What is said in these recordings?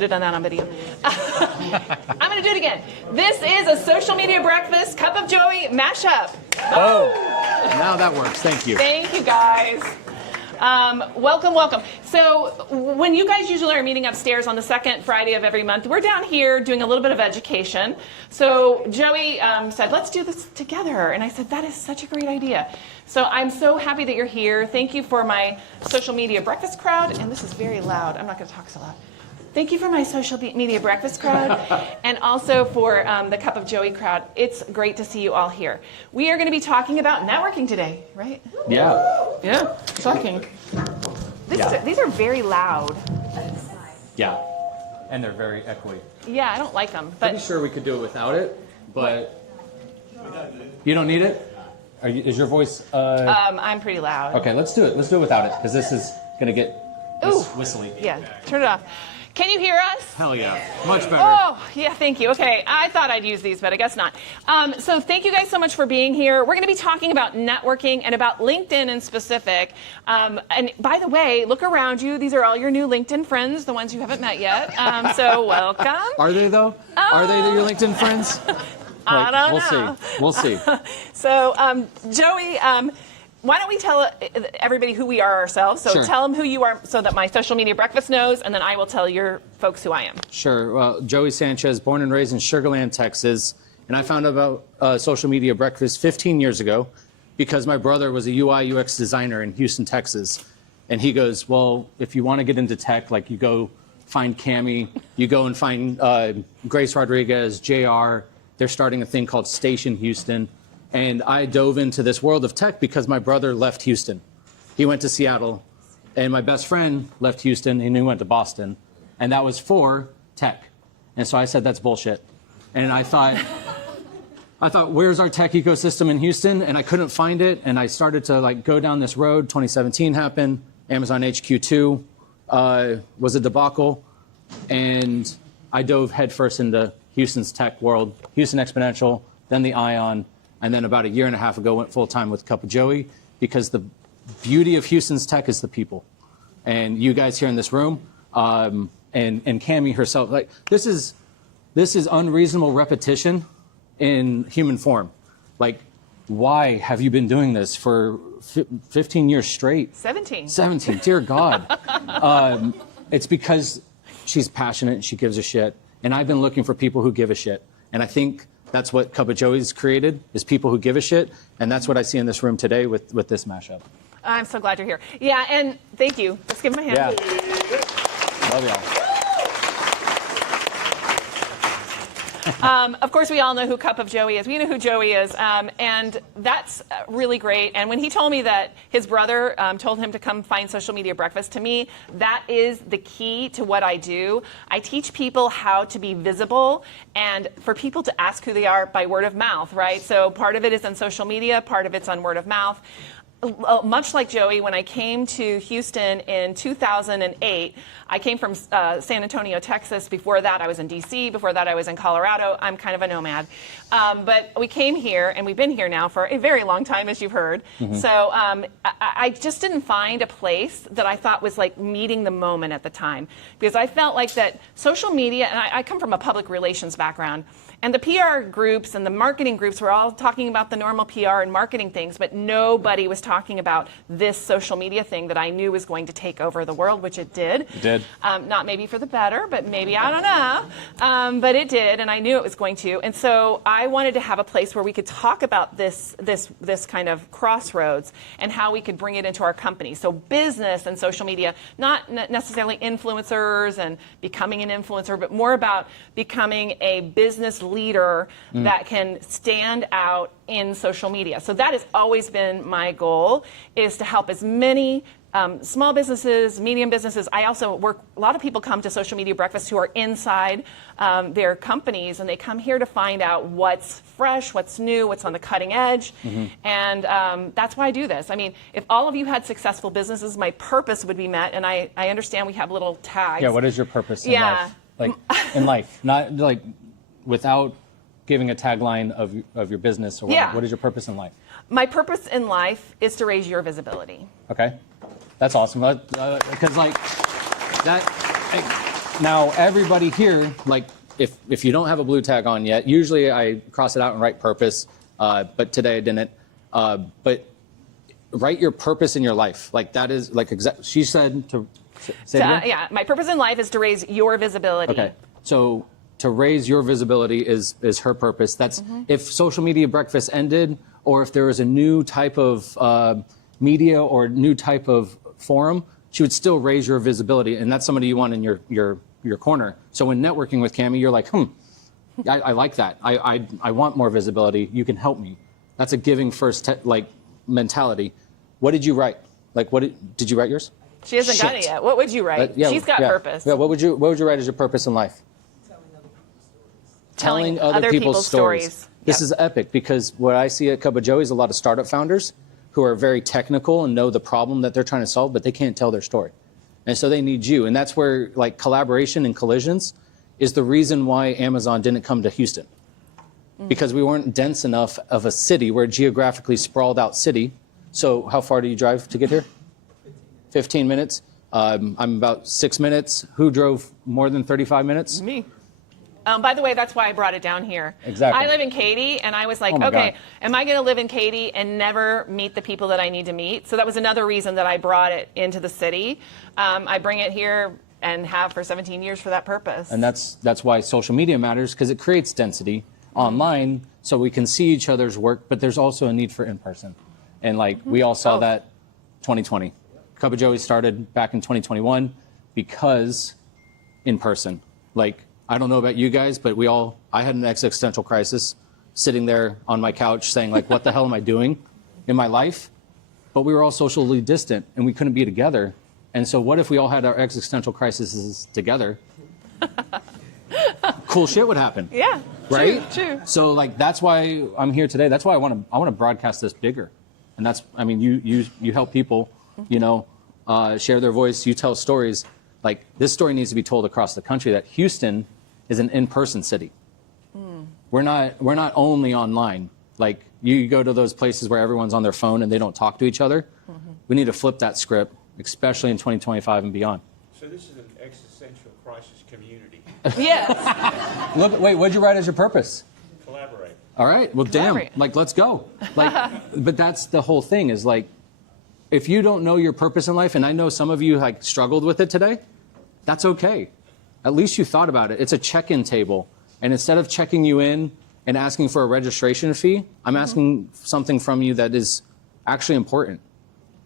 Have done that on video. I'm going to do it again. This is a social media breakfast cup of Joey mashup. Oh, now that works. Thank you. Thank you, guys. Welcome, welcome. So when you guys usually are meeting upstairs on the second Friday of every month, we're down here doing a little bit of education. So Joey said, let's do this together. And I said, that is such a great idea. So I'm so happy that you're here. Thank you for my social media breakfast crowd. And this is very loud. I'm not going to talk so loud. Thank you for my social media breakfast crowd and also for the Cup of Joey crowd. It's great to see you all here. We are going to be talking about networking today, right? Yeah. Yeah, talking. These are very loud. Yeah. And they're very echoey. Yeah, I don't like them. But Pretty sure we could do it without it, but you don't need it? Is your voice... I'm pretty loud. Okay, let's do it. Let's do it without it, because this is going to get whistly. Yeah, turn it off. Can you hear us? Hell yeah. Much better. Oh, yeah, thank you. Okay, I thought I'd use these, but I guess not. So thank you guys so much for being here. We're going to be talking about networking and about LinkedIn in specific. And by the way, look around you. These are all your new LinkedIn friends, the ones you haven't met yet. So welcome. Are they, though? Are they your LinkedIn friends? I don't know. We'll see. So, Joey, why don't we tell everybody who we are ourselves? So Sure. Tell them who you are so that my social media breakfast knows, and then I will tell your folks who I am. Sure. Well, Joey Sanchez, born and raised in Sugar Land, Texas. And I found out about social media breakfast 15 years ago because my brother was a UI UX designer in Houston, Texas. And he goes, well, if you want to get into tech, like you go find Cami, you go and find Grace Rodriguez, JR. They're starting a thing called Station Houston. And I dove into this world of tech because my brother left Houston. He went to Seattle, and my best friend left Houston, and he went to Boston. And that was for tech. And so I said, that's bullshit. And I thought, where's our tech ecosystem in Houston? And I couldn't find it, and I started to go down this road. 2017 happened. Amazon HQ2 was a debacle, and I dove headfirst into Houston's tech world, Houston Exponential, then the Ion, and then about a year and a half ago went full-time with Cup of Joey because the beauty of Houston's tech is the people. And you guys here in this room, and Cami herself, this is unreasonable repetition in human form. Why have you been doing this for 15 years straight? 17. 17, dear God. It's because she's passionate and she gives a shit. And I've been looking for people who give a shit. And I think that's what Cup of Joey's created, is people who give a shit. And that's what I see in this room today with this mashup. I'm so glad you're here. Yeah, and thank you. Let's give him a hand. Yeah. Love y'all. Of course, we all know who Cup of Joey is. We know who Joey is, and that's really great. And when he told me that his brother told him to come find social media breakfast, to me, that is the key to what I do. I teach people how to be visible and for people to ask who they are by word of mouth, right? So part of it is on social media, part of it's on word of mouth. Much like Joey, when I came to Houston in 2008, I came from San Antonio, Texas. Before that, I was in D.C. Before that, I was in Colorado. I'm kind of a nomad. But we came here, and we've been here now for a very long time, as you've heard. Mm-hmm. So I just didn't find a place that I thought was meeting the moment at the time. Because I felt like that social media, and I come from a public relations background, and the PR groups and the marketing groups were all talking about the normal PR and marketing things, but nobody was talking about this social media thing that I knew was going to take over the world, which it did. It did. Not maybe for the better, but maybe, I don't know. But it did, and I knew it was going to. And so I wanted to have a place where we could talk about this kind of crossroads and how we could bring it into our company. So business and social media, not necessarily influencers and becoming an influencer, but more about becoming a business leader that can stand out in social media. So that has always been my goal, is to help as many small businesses, medium businesses. I also work, a lot of people come to social media breakfast who are inside their companies, and they come here to find out what's fresh, what's new, what's on the cutting edge. Mm-hmm. And that's why I do this. I mean, if all of you had successful businesses, my purpose would be met. And I understand we have little tags. Yeah, what is your purpose in life? In life, not without giving a tagline of your business, or what is your purpose in life? My purpose in life is to raise your visibility. Okay. That's awesome. Because that, Now, everybody here, like, if you don't have a blue tag on yet, usually I cross it out and write purpose, but today I didn't. But write your purpose in your life. Like, that is, like, she said to say it again? Yeah, my purpose in life is to raise your visibility. Okay, so to raise your visibility is her purpose. That's if social media breakfast ended, or if there was a new type of media or new type of forum, she would still raise your visibility, and that's somebody you want in your corner. So when networking with Cammie, you're like, I like that. I want more visibility. You can help me. That's a giving first mentality. What did you write? Like, did you write yours? She hasn't got it yet. What would you write? She's got purpose. Yeah. What would you write as your purpose in life? Telling other people's stories. This is epic, because what I see at Cup of Joey is a lot of startup founders who are very technical and know the problem that they're trying to solve, but they can't tell their story. And so they need you. And that's where, like, collaboration and collisions is the reason why Amazon didn't come to Houston. Because we weren't dense enough of a city. We're a geographically sprawled out city. So how far do you drive to get here? 15 minutes. I'm about 6 minutes. Who drove more than 35 minutes? Me. By the way, that's why I brought it down here. Exactly. I live in Katy, and I was like, okay, am I going to live in Katy and never meet the people that I need to meet? So that was another reason that I brought it into the city. I bring it here and have for 17 years for that purpose. And that's why social media matters, because it creates density online, so we can see each other's work, but there's also a need for in-person. And like we all saw that 2020. Cup of Joey started back in 2021 because in person. Like, I don't know about you guys, but I had an existential crisis sitting there on my couch saying, like, what the hell am I doing in my life? But we were all socially distant and we couldn't be together. And so what if we all had our existential crises together? Cool shit would happen. Yeah. Right? True. So like, that's why I'm here today. That's why I want to broadcast this bigger. And that's, I mean, you help people, share their voice, you tell stories. Like, this story needs to be told across the country that Houston is an in-person city. We're not only online. Like, you go to those places where everyone's on their phone and they don't talk to each other. We need to flip that script, especially in 2025 and beyond. So this is an existential crisis community. Yes. Look, wait, what'd you write as your purpose? Collaborate. All right, well, damn, like, let's go. Like, but that's the whole thing is, like, if you don't know your purpose in life, and I know some of you like struggled with it today, that's okay. At least you thought about it. It's a check-in table. And instead of checking you in and asking for a registration fee, I'm asking something from you that is actually important.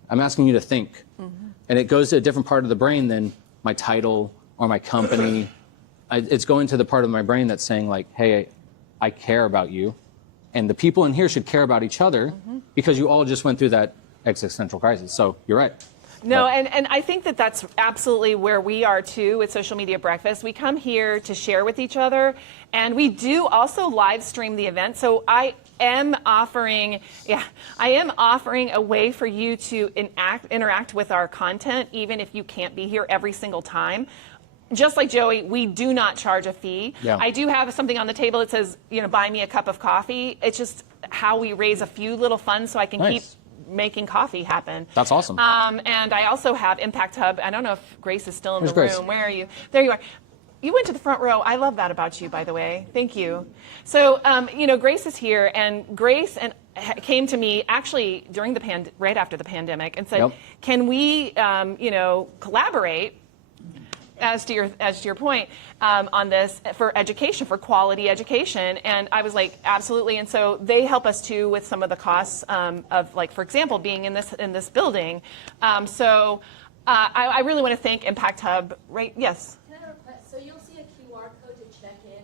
I'm asking you to think. And it goes to a different part of the brain than my title or my company. It's going to the part of my brain that's saying, like, hey, I care about you. And the people in here should care about each other because you all just went through that existential crisis. So you're right. No, and I think that that's absolutely where we are too with Social Media Breakfast. We come here to share with each other, and we do also live stream the event. So I am offering a way for you to interact with our content, even if you can't be here every single time. Just like Joey, we do not charge a fee. Yeah. I do have something on the table that says, buy me a cup of coffee. It's just how we raise a few little funds so I can keep making coffee happen. That's awesome. And I also have Impact Hub. I don't know if Grace is still in the Grace? room. Where are you? There you are. You went to the front row. I love that about you, by the way. Thank you. So, Grace is here, and Grace came to me actually during right after the pandemic and said, "Can we, collaborate?" As to your point on this for education, for quality education, and I was like, absolutely. And so they help us too with some of the costs of, like, for example, being in this building. I really want to thank Impact Hub. Right? Yes. Can I request? So you'll see a QR code to check in.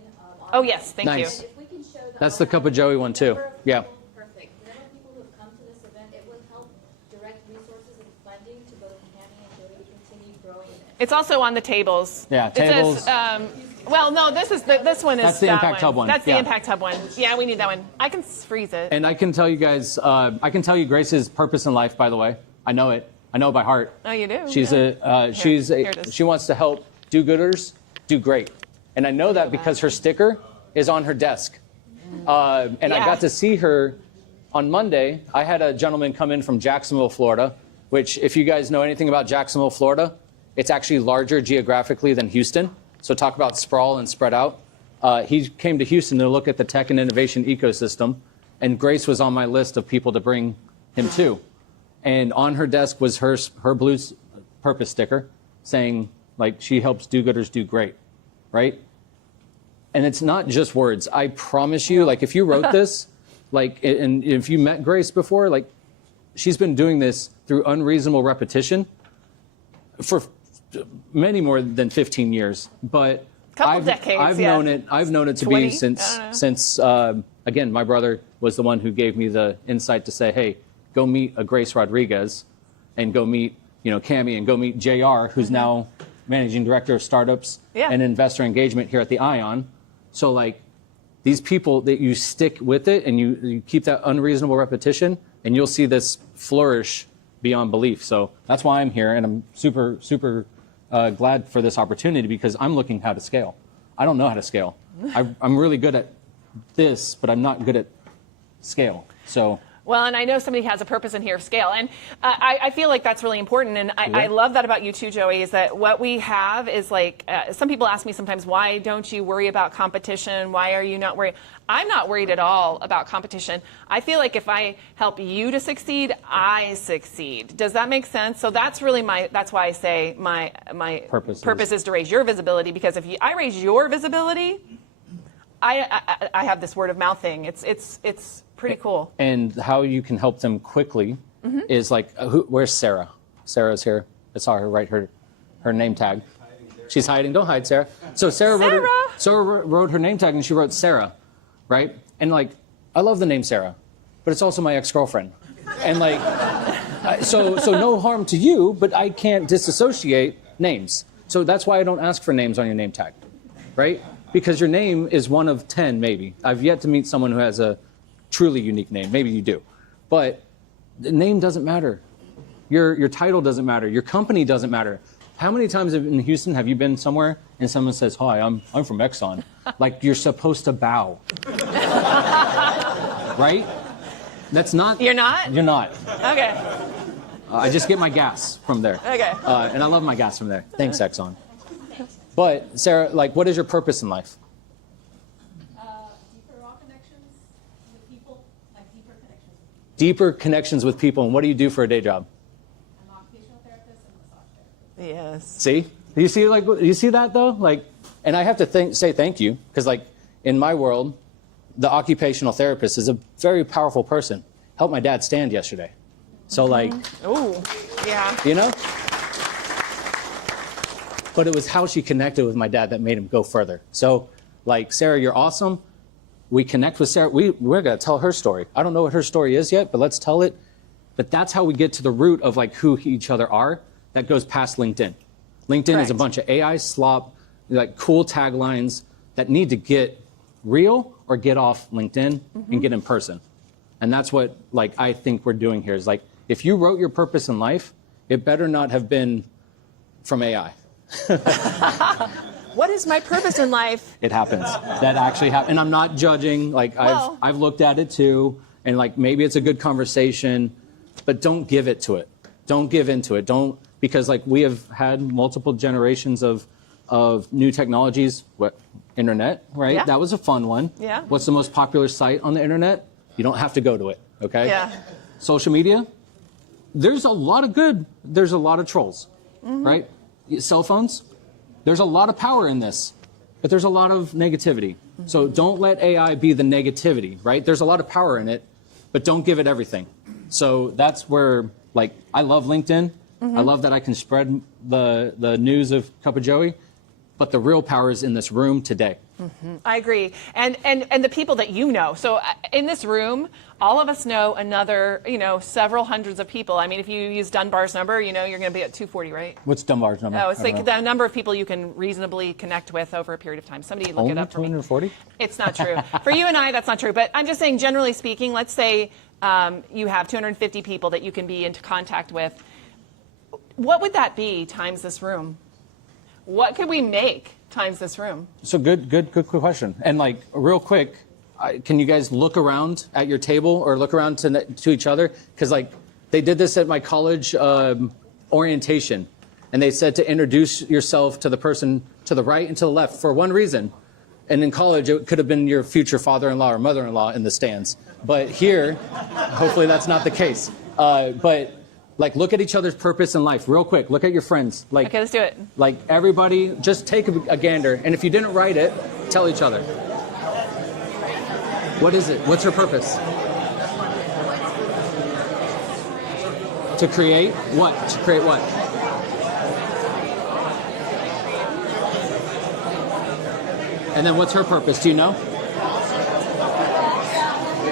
Oh yes, thank you. If we can show That's the Cup of Joey one too. Yeah. Perfect. The number of people who have come to this event, it will help direct resources and funding to both Cammie and Joey to continue growing it. It's also on the tables. Yeah, It tables. says, well, no, this one is That's the Impact Hub one. That's the Yeah. Impact Hub one. Yeah, we need that one. I can freeze it. And I can tell you guys, I can tell you Grace's purpose in life, by the way. I know it. I know it by heart. Oh, you do? She's Yeah. Here it is. she wants to help do-gooders do great. And I know that because her sticker is on her desk. I got to see her on Monday. I had a gentleman come in from Jacksonville, Florida, which, if you guys know anything about Jacksonville, Florida, it's actually larger geographically than Houston. So talk about sprawl and spread out. He came to Houston to look at the tech and innovation ecosystem, and Grace was on my list of people to bring him to. And on her desk was her blue purpose sticker saying, like, she helps do-gooders do great, right? And it's not just words. I promise you, like, if you wrote this, like, and if you met Grace before, like, she's been doing this through unreasonable repetition for many more than 15 years. But Couple decades, I've yeah. known it to 20? be since again, my brother was the one who gave me the insight to say, hey, go meet a Grace Rodriguez and go meet, Cami, and go meet JR, who's now managing director of startups and investor engagement here at the Ion. So, like, these people that you stick with it and you keep that unreasonable repetition, and you'll see this flourish beyond belief. So that's why I'm here, and I'm super, super glad for this opportunity, because I'm looking how to scale. I don't know how to scale. I'm really good at this, but I'm not good at scale. So. Well, and I know somebody has a purpose in here of scale. And I feel like that's really important. And I love that about you too, Joey, is that what we have is like, some people ask me sometimes, why don't you worry about competition? Why are you not worried? I'm not worried at all about competition. I feel like if I help you to succeed, I succeed. Does that make sense? So that's really that's why I say my purpose is to raise your visibility, because if I raise your visibility, I have this word of mouth thing. It's pretty cool. And how you can help them quickly is like, where's Sarah? Sarah's here. I saw her write her name tag. She's hiding. Don't hide, Sarah. So Sarah wrote her name tag, and she wrote Sarah, right? And like, I love the name Sarah, but it's also my ex-girlfriend. And like, so no harm to you, but I can't disassociate names. So that's why I don't ask for names on your name tag, right? Because your name is one of 10, maybe. I've yet to meet someone who has a truly unique name. Maybe you do. But the name doesn't matter. Your title doesn't matter. Your company doesn't matter. How many times in Houston have you been somewhere and someone says, hi, I'm from Exxon? Like, you're supposed to bow. Right? That's not. You're not? You're not. Okay. I just get my gas from there. Okay. And I love my gas from there. Thanks, Exxon. But, Sarah, like, what is your purpose in life? Deeper raw connections with people, like deeper connections with people. Deeper connections with people. And what do you do for a day job? I'm an occupational therapist and massage therapist. Yes. See? You see that, though? Like, and I have to say thank you, because, like, in my world, the occupational therapist is a very powerful person. Helped my dad stand yesterday. So, like, Oh, yeah. you know? But it was how she connected with my dad that made him go further. So, like, Sarah, you're awesome. We connect with Sarah. We're going to tell her story. I don't know what her story is yet, but let's tell it. But that's how we get to the root of, like, who each other are. That goes past LinkedIn. LinkedIn is a bunch of AI slop, like, cool taglines that need to get real or get off LinkedIn and get in person. And that's what, like, I think we're doing here is, like, if you wrote your purpose in life, it better not have been from AI. What is my purpose in life? It happens. That actually happens. And I'm not judging. Like, I've looked at it too, and like, maybe it's a good conversation, but don't give it to it. Don't give into it. Don't, because like, we have had multiple generations of new technologies. What, internet, right? Yeah. That was a fun one. Yeah. What's the most popular site on the internet? You don't have to go to it. Okay. Yeah. Social media. There's a lot of good. There's a lot of trolls, right? Cell phones. There's a lot of power in this, but there's a lot of negativity. So don't let AI be the negativity, right? There's a lot of power in it, but don't give it everything. So that's where, like, I love LinkedIn. I love that I can spread the news of Cup of Joey, but the real power is in this room today. I agree. And the people that you know. So in this room, all of us know another, several hundreds of people. I mean, if you use Dunbar's number, you're going to be at 240, right? What's Dunbar's number? Oh, it's like the number of people you can reasonably connect with over a period of time. Somebody look Only it up for me. 240? It's not true. For you and I, that's not true. But I'm just saying, generally speaking, let's say you have 250 people that you can be into contact with. What would that be times this room? What could we make times this room? So good question. And like, real quick, can you guys look around at your table or look around to each other? Because like, they did this at my college orientation. and they said to introduce yourself to the person to the right and to the left for one reason. And in college, it could have been your future father-in-law or mother-in-law in the stands. But here, hopefully that's not the case. But like, look at each other's purpose in life real quick. Look at your friends. Like, Okay, let's do it. Like, everybody, just take a gander. And if you didn't write it, tell each other. What is it? What's your purpose? To create what? To create what? And then what's her purpose? Do you know? To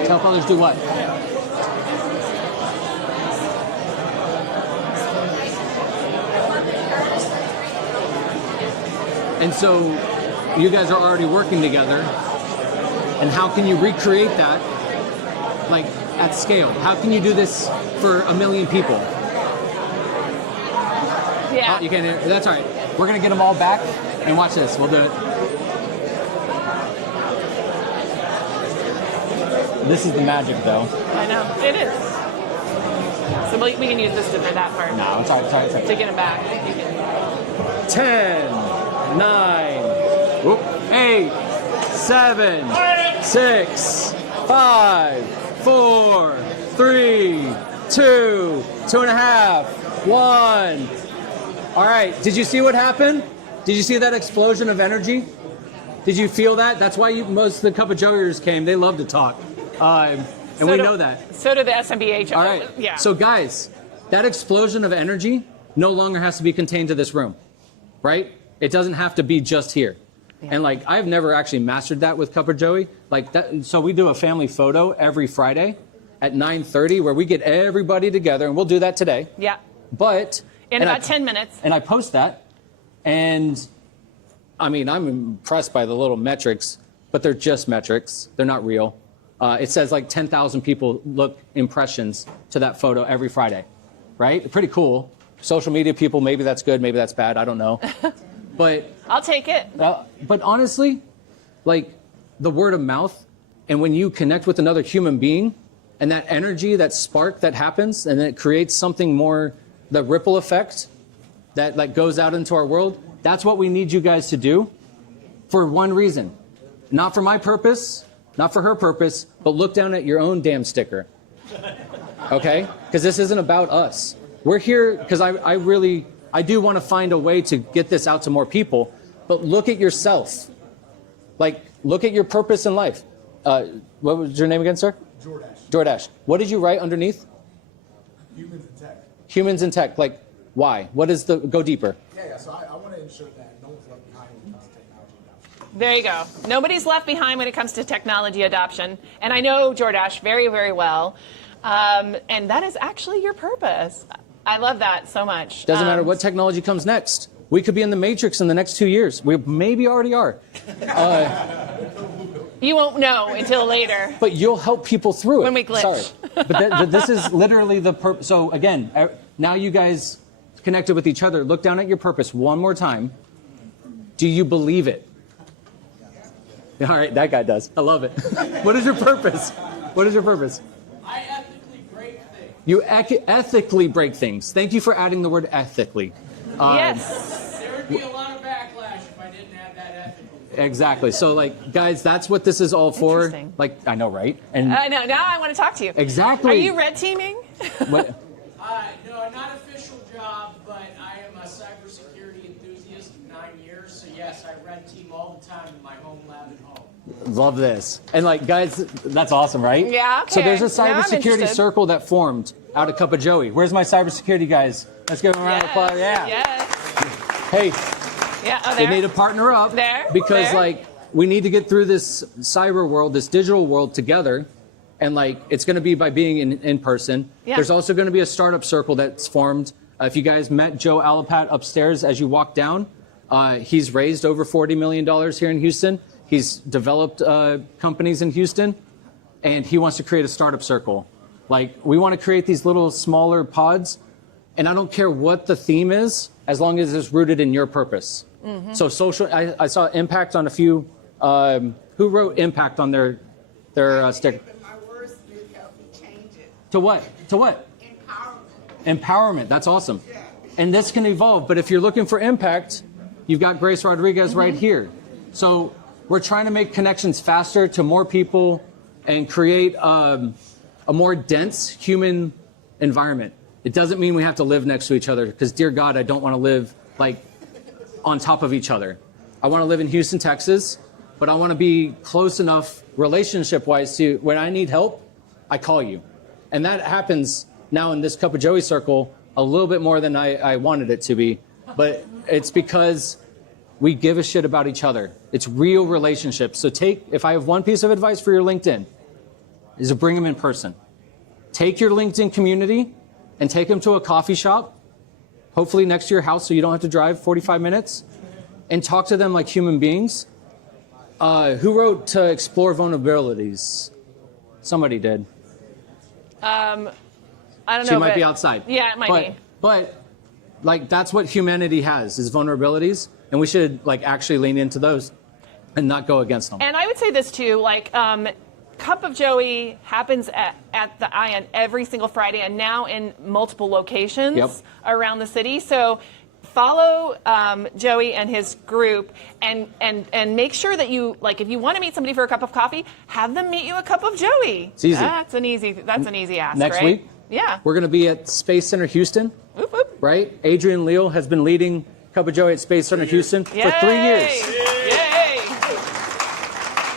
help others do what? And so you guys are already working together. And how can you recreate that, like, at scale? How can you do this for 1 million people? Yeah. Oh, you can't hear. That's all right. We're going to get them all back. And watch this. We'll do it. This is the magic, though. I know. It is. So we can use this to do that part. No, it's all right. It's all right. It's all right. To get him back. 10, 9, 8, 7, 6, 5, 4, 3, 2, 2.5, 1. All right. Did you see what happened? Did you see that explosion of energy? Did you feel that? That's why most of the Cup of Joeyers came. They love to talk. And we know that. So do the SMBH. All right. Yeah. So guys, that explosion of energy no longer has to be contained to this room, right? It doesn't have to be just here. Yeah. And like, I've never actually mastered that with Cup of Joey. Like that. So we do a family photo every Friday at 9:30 where we get everybody together, and we'll do that today. Yeah. But in about 10 minutes. And I post that, and I mean, I'm impressed by the little metrics, but they're just metrics. They're not real. It says like 10,000 people look impressions to that photo every Friday, right? Pretty cool. Social media people, maybe that's good, maybe that's bad. I don't know. But I'll take it. But honestly, like the word of mouth, and when you connect with another human being, and that energy, that spark that happens, and then it creates something more, the ripple effect that like goes out into our world. That's what we need you guys to do for one reason. Not for my purpose, not for her purpose, but look down at your own damn sticker. Okay? Because this isn't about us. We're here because I do want to find a way to get this out to more people, but look at yourself. Like, look at your purpose in life. What was your name again, sir? Jordash. Jordash. What did you write underneath? Humans in tech. Humans in tech. Like, why? What is the, go deeper. Yeah, so I want to ensure that no one's left behind when it comes to technology adoption. There you go. Nobody's left behind when it comes to technology adoption. And I know Jordash very, very well. And that is actually your purpose. I love that so much. Doesn't matter what technology comes next. We could be in the Matrix in the next 2 years. We maybe already are. You won't know until later. But you'll help people through it. When we glitch. Sorry. But this is literally the purpose. So again, now you guys connected with each other. Look down at your purpose one more time. Do you believe it? All right, that guy does. I love it. What is your purpose? What is your purpose? I ethically break things. You ethically break things. Thank you for adding the word ethically. Yes. There would be a lot of backlash if I didn't have that ethically. Exactly. So, like, guys, that's what this is all for. Interesting. Like, I know, right? And I know. Now I want to talk to you. exactly. Are you red teaming? What? No, not official job, but I am a cybersecurity enthusiast of 9 years. So yes, I red team all the time in my home lab at home. Love this. And like, guys, that's awesome, right? Yeah, okay. So there's a Now I'm cybersecurity interested. circle that formed out of Cup of Joey. Where's my cybersecurity guys? Let's give them a round of applause. Yeah. Yes. Hey, Yeah. Oh, they there. need to partner up There, because there. like we need to get through this cyber world, this digital world together. And like, it's going to be by being in person. Yeah. There's also going to be a startup circle that's formed. If you guys met Joe Alapat upstairs as you walk down, he's raised over $40 million here in Houston. He's developed companies in Houston, and he wants to create a startup circle. Like, we want to create these little smaller pods, and I don't care what the theme is, as long as it's rooted in your purpose. Mm-hmm. So social, I saw impact on a few, who wrote impact on their sticker? But my words will help me change it. To what? To what? Empowerment. Empowerment. That's awesome. Yeah, And this can evolve. But if you're looking for impact, you've got Grace Rodriguez right here. So we're trying to make connections faster to more people and create a more dense human environment. It doesn't mean we have to live next to each other, because dear God, I don't want to live like on top of each other. I want to live in Houston, Texas, but I want to be close enough relationship-wise to when I need help, I call you. And that happens now in this Cup of Joey circle a little bit more than I wanted it to be. But it's because we give a shit about each other. It's real relationships. So if I have one piece of advice for your LinkedIn, is to bring them in person. Take your LinkedIn community and take them to a coffee shop, hopefully next to your house so you don't have to drive 45 minutes, and talk to them like human beings. Who wrote to explore vulnerabilities? Somebody did. I don't know. She might be outside. Yeah, it might be. But like that's what humanity has, is vulnerabilities, and we should like actually lean into those and not go against them. And I would say this too, like Cup of Joey happens at the Ion every single Friday, and now in multiple locations around the city. So follow Joey and his group, and make sure that you, like, if you want to meet somebody for a cup of coffee, have them meet you a cup of Joey. It's easy. That's an easy ask. Next right? week, yeah, we're going to be at Space Center Houston. Whoop, whoop. Right? Adrian Leal has been leading Cup of Joey at Space Center Houston for 3 years. Yay!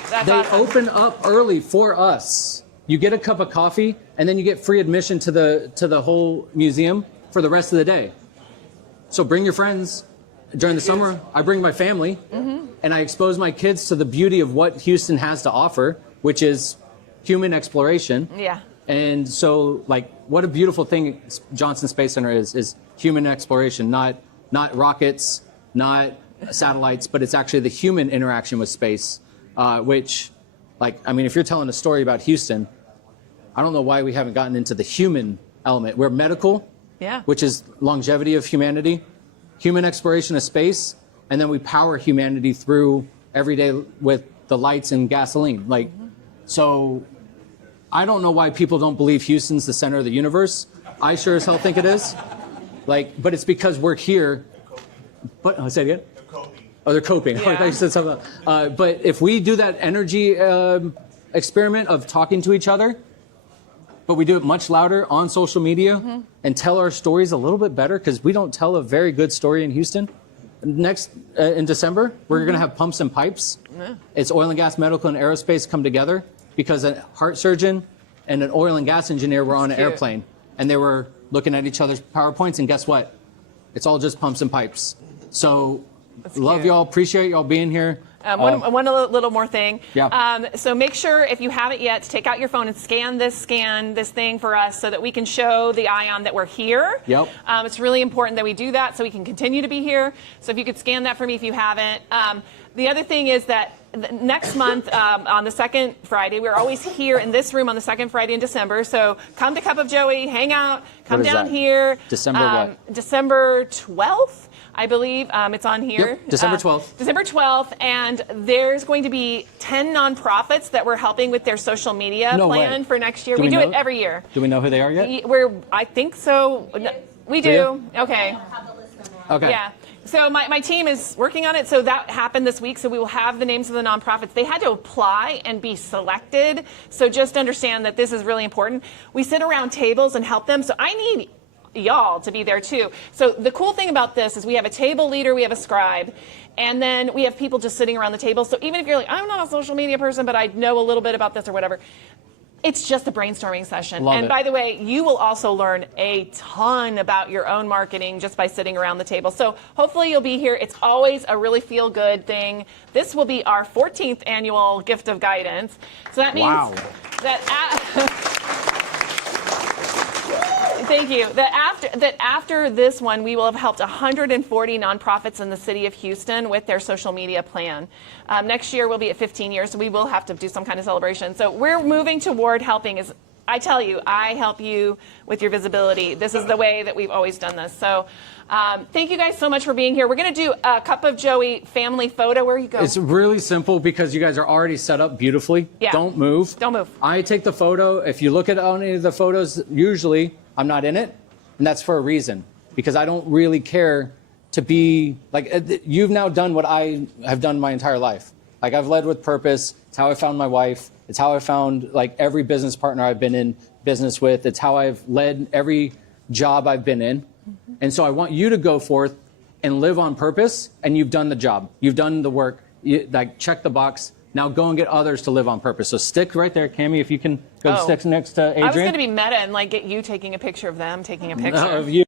That's They awesome. open up early for us. You get a cup of coffee, and then you get free admission to the whole museum for the rest of the day. So bring your friends. During the summer, I bring my family, and I expose my kids to the beauty of what Houston has to offer, which is human exploration. Yeah. And so, like, what a beautiful thing Johnson Space Center is human exploration, not rockets, not satellites, but it's actually the human interaction with space, which, like, I mean, if you're telling a story about Houston, I don't know why we haven't gotten into the human element. We're medical, which is longevity of humanity, human exploration of space, and then we power humanity through every day with the lights and gasoline. Like, so I don't know why people don't believe Houston's the center of the universe. I sure as hell think it is. Like, but it's because we're here. But say it again. They're coping. Oh, they're coping. Yeah. I thought you said something else. But if we do that energy experiment of talking to each other, but we do it much louder on social media and tell our stories a little bit better, because we don't tell a very good story in Houston. Next, in December, we're going to have Pumps and Pipes. It's oil and gas, medical, and aerospace come together, because a heart surgeon and an oil and gas engineer were on an airplane, and they were looking at each other's PowerPoints, and guess what? It's all just pumps and pipes. So love y'all, appreciate y'all being here. One little more thing. Yeah. So make sure, if you haven't yet, to take out your phone and scan this thing for us, so that we can show the Ion that we're here. Yep. It's really important that we do that so we can continue to be here. So if you could scan that for me if you haven't. The other thing is that next month, on the second Friday, we're always here in this room on the second Friday in December. So come to Cup of Joey, hang out, come What is down that? here. December what? December 12th. I believe it's on here. Yep, December 12th. December 12th, and there's going to be 10 nonprofits that we're helping with their social media No plan way. for next year. Do We we do know? it every year. Do we know who they are yet? I think so. We Do do. you? Okay. Have the list memorized. Okay. Yeah. So my team is working on it. So that happened this week. So we will have the names of the nonprofits. They had to apply and be selected. So just understand that this is really important. We sit around tables and help them. So I need y'all to be there too. So the cool thing about this is we have a table leader, we have a scribe, and then we have people just sitting around the table. So even if you're like, I'm not a social media person, but I know a little bit about this or whatever, it's just a brainstorming session. Love and it. by the way, you will also learn a ton about your own marketing just by sitting around the table. So hopefully you'll be here. It's always a really feel-good thing. This will be our 14th annual Gift of Guidance. So that means Wow. that thank you. That after this one, we will have helped 140 nonprofits in the city of Houston with their social media plan. Next year, we'll be at 15 years, so we will have to do some kind of celebration. So we're moving toward helping. I tell you, I help you with your visibility. This is the way that we've always done this. So thank you guys so much for being here. We're going to do a Cup of Joey family photo. Where you go? It's really simple because you guys are already set up beautifully. Yeah. Don't move. Don't move. I take the photo. If you look at any of the photos, usually I'm not in it, and that's for a reason. because I don't really care to be like, you've now done what I have done my entire life. Like, I've led with purpose. It's how I found my wife. It's how I found like every business partner I've been in business with. It's how I've led every job I've been in. And so I want you to go forth and live on purpose, and you've done the job. You've done the work. Like, check the box. Now go and get others to live on purpose. So stick right there, Cammie, if you can go stick next to Adrian. I was going to be meta and like get you taking a picture of them taking a picture. Of you.